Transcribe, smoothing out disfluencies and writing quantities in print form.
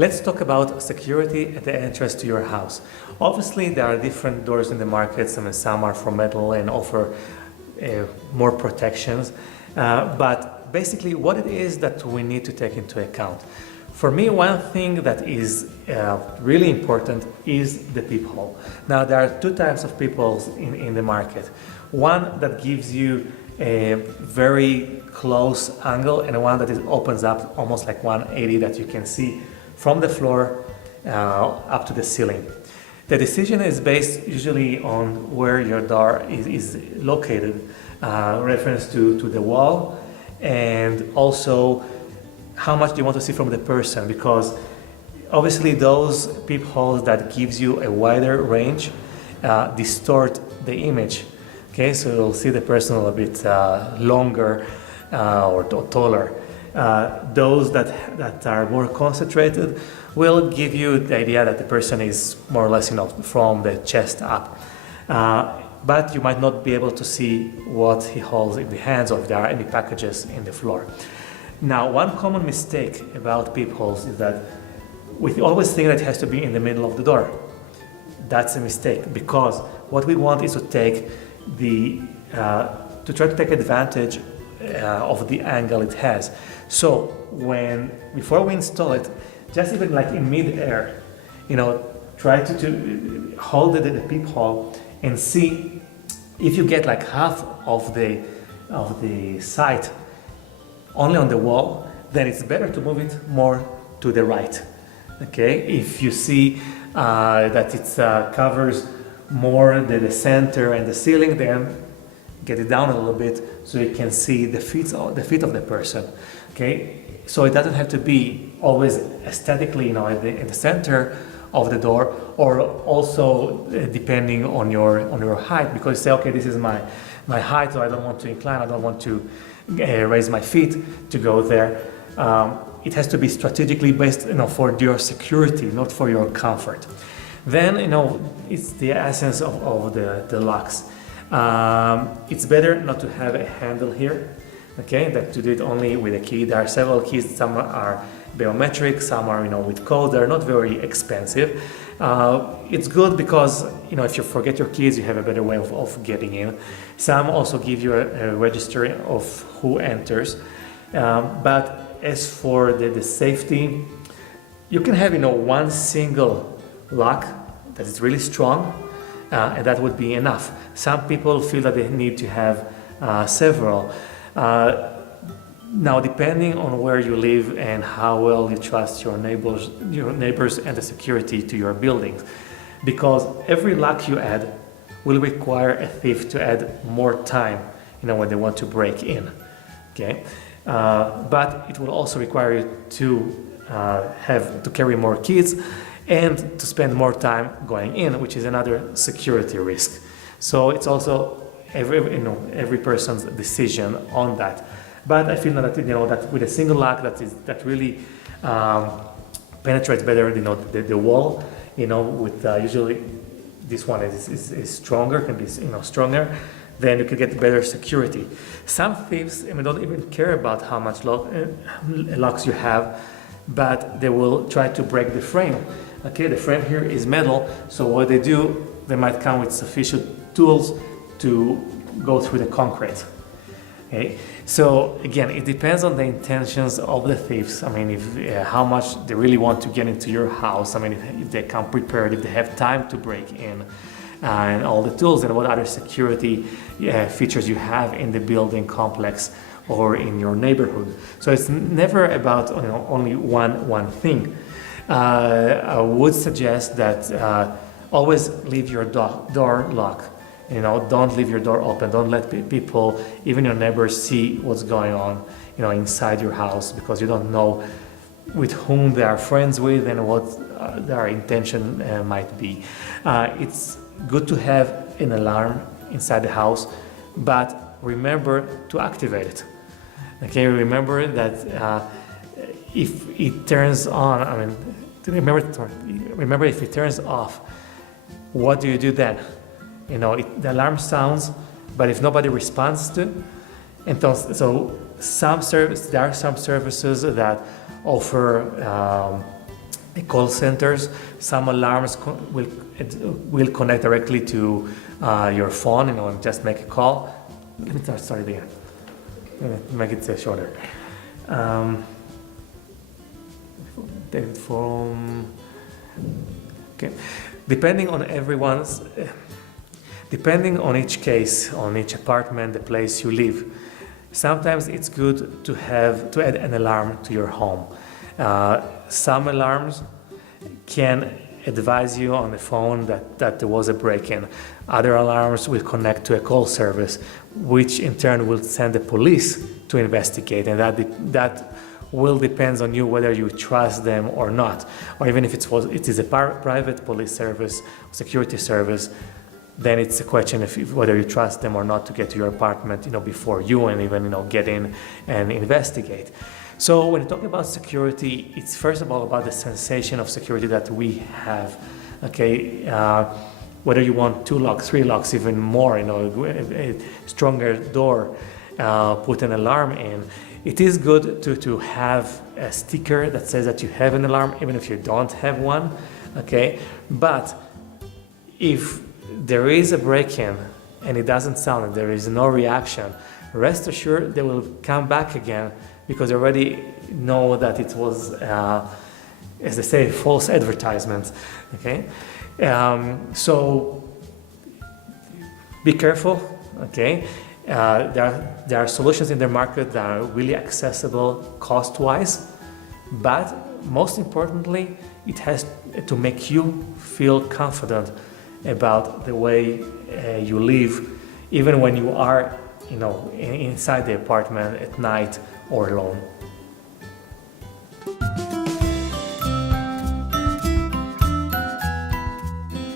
Let's talk about security at the entrance to your house. Obviously, there are different doors in the market. Some are from metal and offer more protections. But basically, what it is that we need to take into account. For me, one thing that is really important is the peephole. Now, there are two types of peepholes in the market. One that gives you a very close angle and one that opens up almost like 180 that you can see from the floor up to the ceiling. The decision is based usually on where your door is located, reference to the wall, and also how much do you want to see from the person, because obviously those peepholes that gives you a wider range distort the image. Okay, so you'll see the person a little bit longer or taller. Those that are more concentrated will give you the idea that the person is more or less, from the chest up. But you might not be able to see what he holds in the hands or if there are any packages in the floor. Now, one common mistake about peepholes is that we always think that it has to be in the middle of the door. That's a mistake, because what we want is to try to take advantage of the angle it has. So before we install it, just even like in mid-air, try to hold the peephole and see if you get like half of the sight only on the wall, then it's better to move it more to the right. Okay, if you see that it covers more the center and the ceiling, then get it down a little bit so you can see the feet of the person. Okay, so it doesn't have to be always aesthetically, in the center of the door, or also depending on your height, because you say, okay, this is my height, so I don't want to incline, I don't want to raise my feet to go there. It has to be strategically based, for your security, not for your comfort. Then, it's the essence of the locks. It's better not to have a handle here, okay, that to do it only with a key. There are several keys, some are biometric, some are, with code. They're not very expensive. It's good because, if you forget your keys, you have a better way of getting in. Some also give you a registry of who enters. But as for the safety, you can have, one single lock that is really strong, and that would be enough. Some people feel that they need to have several. Now, depending on where you live and how well you trust your neighbors and the security to your buildings, because every lock you add will require a thief to add more time, when they want to break in. Okay, but it will also require you to carry more keys and to spend more time going in, which is another security risk. So it's also every person's decision on that. But I feel that that with a single lock that really penetrates better, the wall, with usually this one is stronger, can be stronger, then you can get better security. Some thieves don't even care about how much locks you have, but they will try to break the frame. Okay, the frame here is metal, so what they do, they might come with sufficient tools to go through the concrete. Okay, so again, it depends on the intentions of the thieves. How much they really want to get into your house. If they come prepared, if they have time to break in, and all the tools, and what other security features you have in the building complex or in your neighborhood. So it's never about only one thing. I would suggest that always leave your door locked. Don't leave your door open. Don't let people, even your neighbors, see what's going on, inside your house, because you don't know with whom they are friends with and what their intention might be. It's good to have an alarm inside the house, but remember to activate it. Okay, remember that if it turns on, remember if it turns off, what do you do then? The alarm sounds, but if nobody responds to, there are some services that offer call centers. Some alarms will connect directly to your phone, and just make a call. Let me start it again. Make it shorter. Okay. Depending on each case, on each apartment, the place you live, sometimes it's good to add an alarm to your home. Some alarms can advise you on the phone that there was a break-in. Other alarms will connect to a call service, which in turn will send the police to investigate, and that will depend on you whether you trust them or not, or even if it is a private police service, security service. Then it's a question of whether you trust them or not to get to your apartment, before you and even, get in and investigate. So when you talk about security, it's first of all about the sensation of security that we have. Okay, whether you want 2 locks, 3 locks, even more, a stronger door, put an alarm in. It is good to have a sticker that says that you have an alarm, even if you don't have one. Okay, but if there is a break-in and it doesn't sound and there is no reaction, rest assured they will come back again, because they already know that it was, as they say, false advertisement. Okay, so be careful. Okay, there are solutions in the market that are really accessible cost-wise, but most importantly, it has to make you feel confident about the way you live, even when you are, inside the apartment at night or alone.